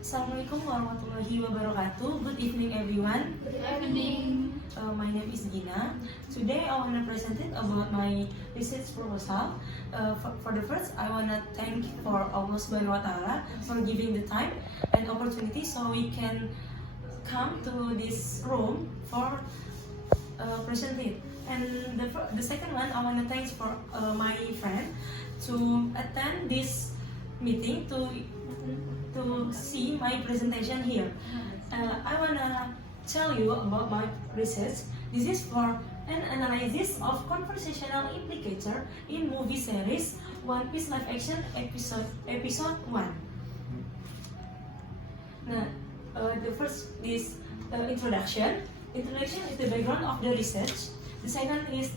Assalamualaikum warahmatullahi wabarakatuh. Good evening, everyone. Good evening. My name is Gina. Today I want to present it about my research proposal. For the first, I want to thank for Allah Subhanahu Wa Taala for giving the time and opportunity so we can come to this room for present it. And the second one, I want to thank for my friend to attend this meeting to see my presentation here. I wanna tell you about my research. This is for an analysis of conversational implicator in movie series One Piece live action episode 1. Now, the first is introduction. Introduction is the background of the research. The second is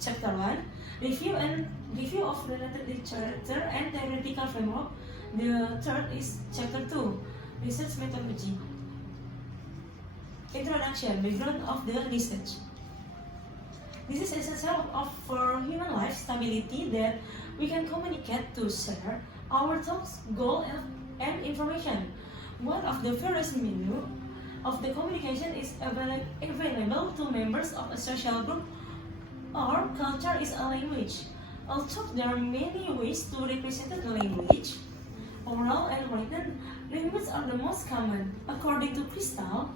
chapter 1, review of related literature and theoretical framework. The third is chapter 2, research methodology. Introduction, background of the research. This is essential for human life stability that we can communicate to share our thoughts, goals, and information. One of the first menu of the communication is available to members of a social group or culture is a language. Although there are many ways to represent the language, oral and written language are the most common. According to Crystal,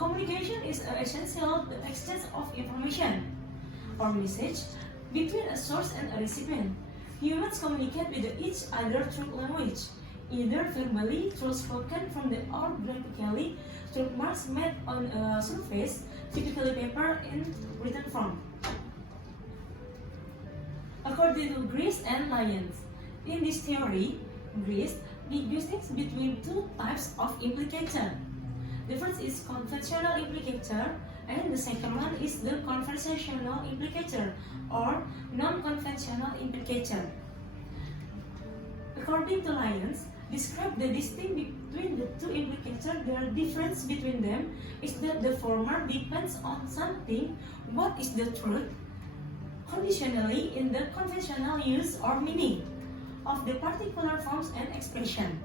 communication is an essential exchange of information or message between a source and a recipient. Humans communicate with each other through language, either verbally through spoken from the or graphically through marks made on a surface, typically paper in written form. According to Grice and Lyons, in this theory, Grice distinguishes between two types of implicator. The first is conventional implicator, and the second one is the conversational implicator or non-conventional implicator. According to Lyons, describe the distinction between the two implicators. The difference between them is that the former depends on something, what is the truth, conditionally in the conventional use or meaning of the particular forms and expression,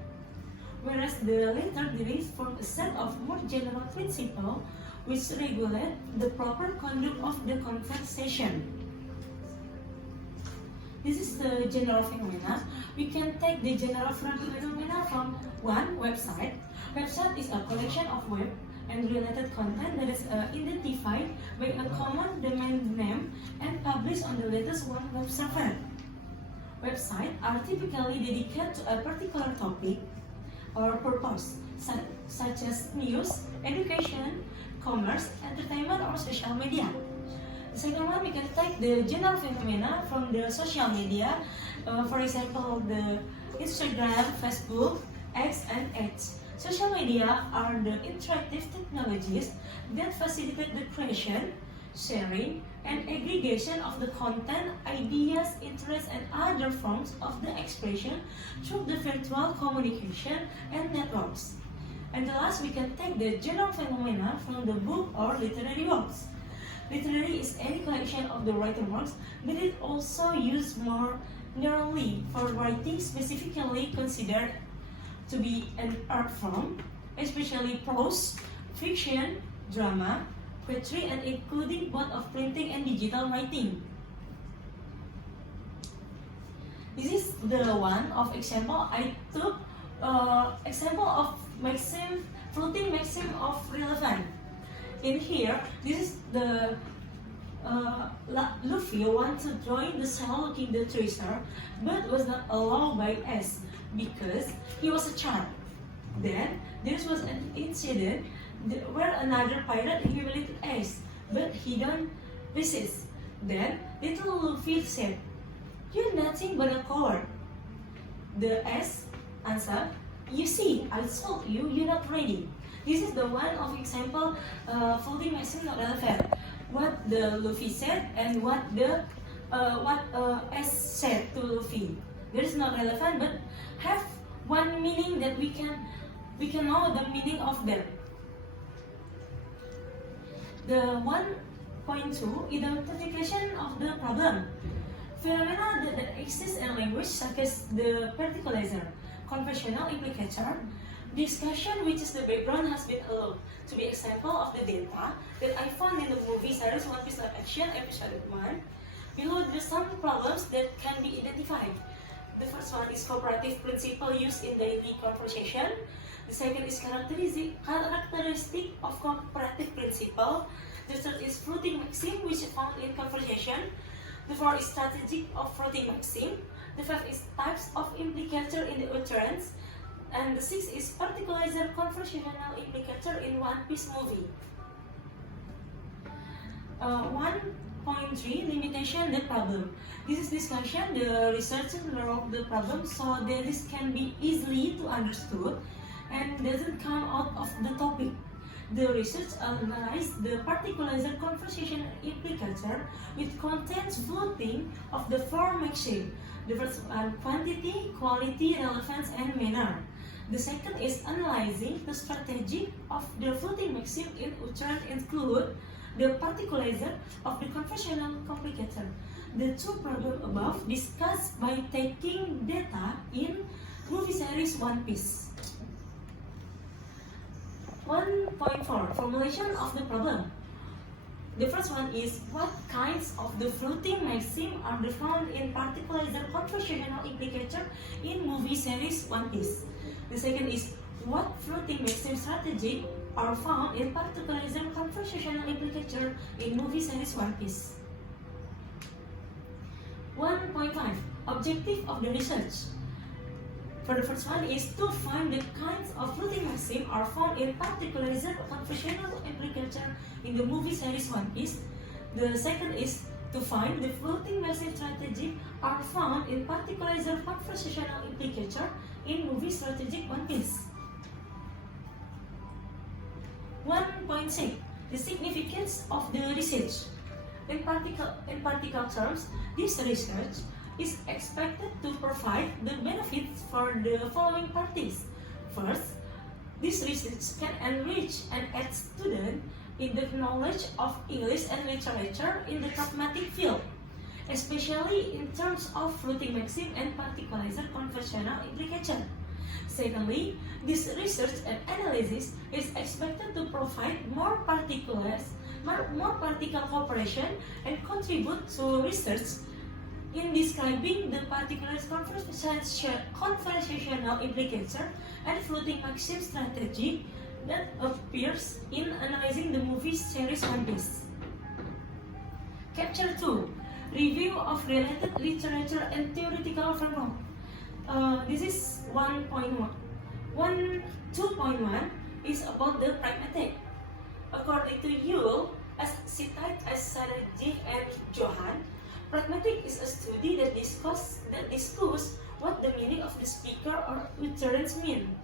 whereas the latter derives from a set of more general principles which regulate the proper conduct of the conversation. This is the general phenomena. We can take the general phenomena from one website. Website is a collection of web and related content that is identified by a common domain name and published on the latest one web server. Websites are typically dedicated to a particular topic or purpose, such as news, education, commerce, entertainment, or social media. The second one, we can take the general phenomena from the social media, for example, the Instagram, Facebook, X, and X. Social media are the interactive technologies that facilitate the creation, sharing, and aggregation of the content, ideas, interests, and other forms of the expression through the virtual communication and networks. And the last, we can take the general phenomena from the book or literary works. Literary is any collection of the written works, but it also used more narrowly for writing specifically considered to be an art form, especially prose, fiction, drama, poetry, and including both of printing and digital writing. This is the one of example. I took example of floating maxim of relevance. In here, this is the Luffy want to join the cell looking the treasure, but was not allowed by S because he was a child. Then there was an incident where another pirate humiliated Ace, but he don't resist. Then little Luffy said, "You're nothing but a coward." The Ace answered, "You see, I told you, you're not ready." This is the one of example folding maxim not relevant. What the Luffy said and what Ace said to Luffy. There is not relevant, but have one meaning that we can know the meaning of them. The 1.2 identification of the problem. Phenomena that exist in language such as the particularizar, conventional implicator, Discussion, which is the background, has been allowed to be example of the data that I found in the movie series One Piece Live Action episode 1. Below, there are some problems that can be identified. The first one is cooperative principle used in daily conversation. The second is characteristic of cooperative principle. The third is floating maxim, which is found in conversation. The fourth is strategy of floating maxim. The fifth is types of implicator in the utterance. And the sixth is particularizer conversational implicator in One Piece movie. 1.3 Limitation the problem. This is discussion. The researcher wrote the problem so that this can be easily to understood and doesn't come out of the topic. The research analyzed the particularizer conversational implicator with contents floating of the four maxims. The first one, quantity, quality, relevance, and manner. The second is analyzing the strategy of the floating maxim in utterance include the particularizer of the conversational complicator. The two problems above discussed by taking data in movie series One Piece. 1.4 Formulation of the problem. The first one is what kinds of the floating maxim are found in particularizer conversational implicator in movie series One Piece. The second is what floating maxim strategy are found in particularizer conversational implicator in movie series One Piece. 1.5 Objective of the research. For the first one is to find the kinds of floating maxim are found in particularizer conversational implicator in the movie series One Piece. The second is to find the floating maxim strategy are found in particularizer conversational implicator in movie strategic One Piece. 1.6 The significance of the research. In practical terms, this research is expected to provide the benefits for the following parties. First, this research can enrich and aid students in the knowledge of English and literature in the pragmatic field, especially in terms of floating maxim and particularizer conversational implication. Secondly, this research and analysis is expected to provide more practical cooperation and contribute to research in describing the particular conversational implicator and floating maxim strategy that appears in analyzing the movie series One Piece. Chapter 2 Review of related literature and theoretical framework. This is 1.1. 2.1 is about the pragmatic. According to Yule, as cited as Sarajik and Johan, pragmatic is a study that discuss what the meaning of the speaker or utterance mean.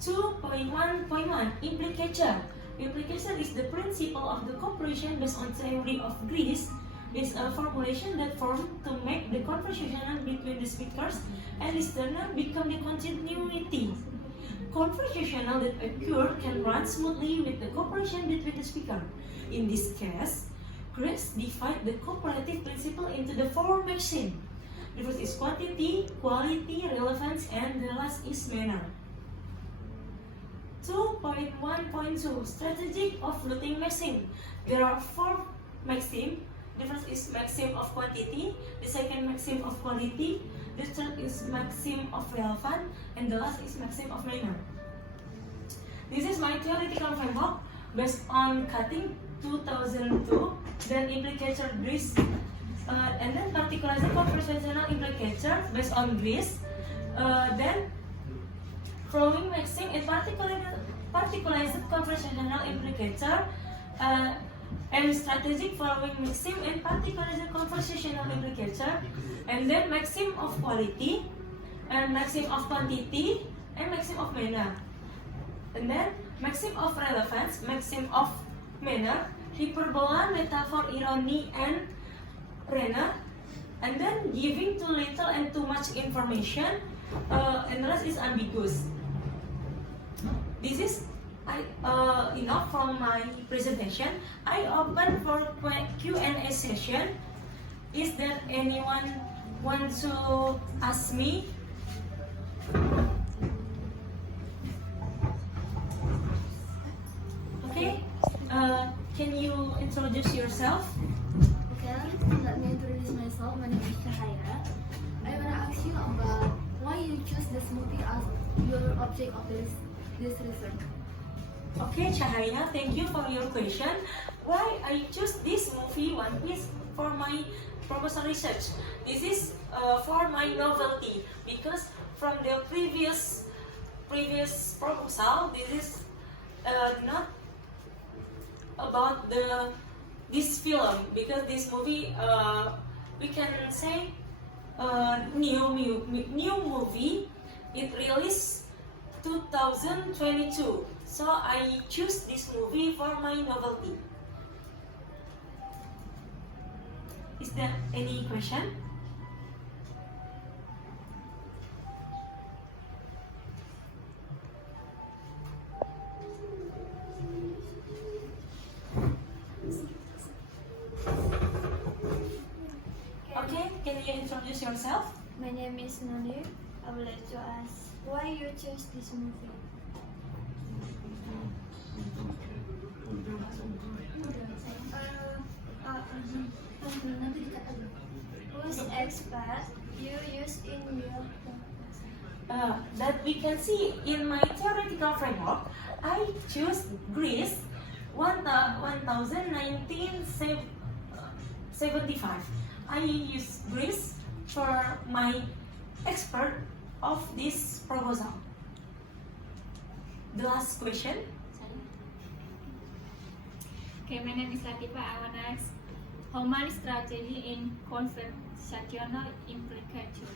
2.1.1 Implication. Implication is the principle of the cooperation based on theory of Greece. Is a formulation that formed to make the conversational between the speakers and listener become the continuity. Conversational that occur can run smoothly with the cooperation between the speaker. In this case, Greece divides the cooperative principle into the four maxims. The first is quantity, quality, relevance, and the last is manner. 2.1.2 Strategy of floating maxim. There are four maxims. The first is maxim of quantity, the second maxim of quality, the third is maxim of relevance, and the last is maxim of manner. This is my theoretical framework based on Cutting 2002, then implicator Greece, and then particularizer conversational implicator based on Greece, then following maxim and particularizer conversational implicator, and strategic following maxim and particularizer conversational implicator, and then maxim of quality, and maxim of quantity, and maxim of manner, and then maxim of relevance, maxim of manner, hyperbola, metaphor, irony, and renner, and then giving too little and too much information, and the rest is ambiguous. This is enough from my presentation. I open for Q&A session. Is there anyone want to ask me introduce yourself? Okay, let me introduce myself. My name is Cahaya. I wanna ask you about why you choose this movie as your object of this research. Okay, Cahaya, thank you for your question. Why I choose this movie One Piece for my proposal research? This is for my novelty because from the previous proposal, this is not about this film because this movie we can say new movie. It released 2022. So I choose this movie for my novelty. Is there any question? Okay, can you introduce yourself? My name is Nani. I would like to ask why you chose this movie. Whose expert you use in your proposal? That we can see in my theoretical framework, I choose Greece 1975. I use Greece for my expert of this proposal. The last question. Okay, my name is Latifa. I want to ask how many strategy in conversational implication?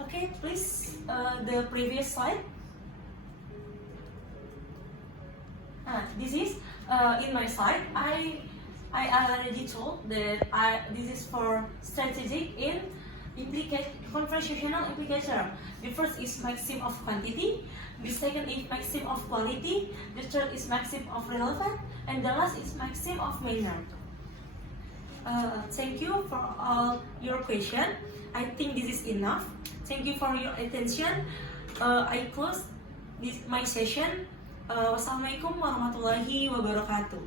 Okay, please, the previous slide. This is in my slide. I already told that this is for strategic in conversational implication. The first is maxim of quantity. The second is maxim of quality. The third is maxim of relevant, and the last is maxim of manner. Thank you for all your question. I think this is enough. Thank you for your attention. I close my session. Wassalamualaikum warahmatullahi wabarakatuh.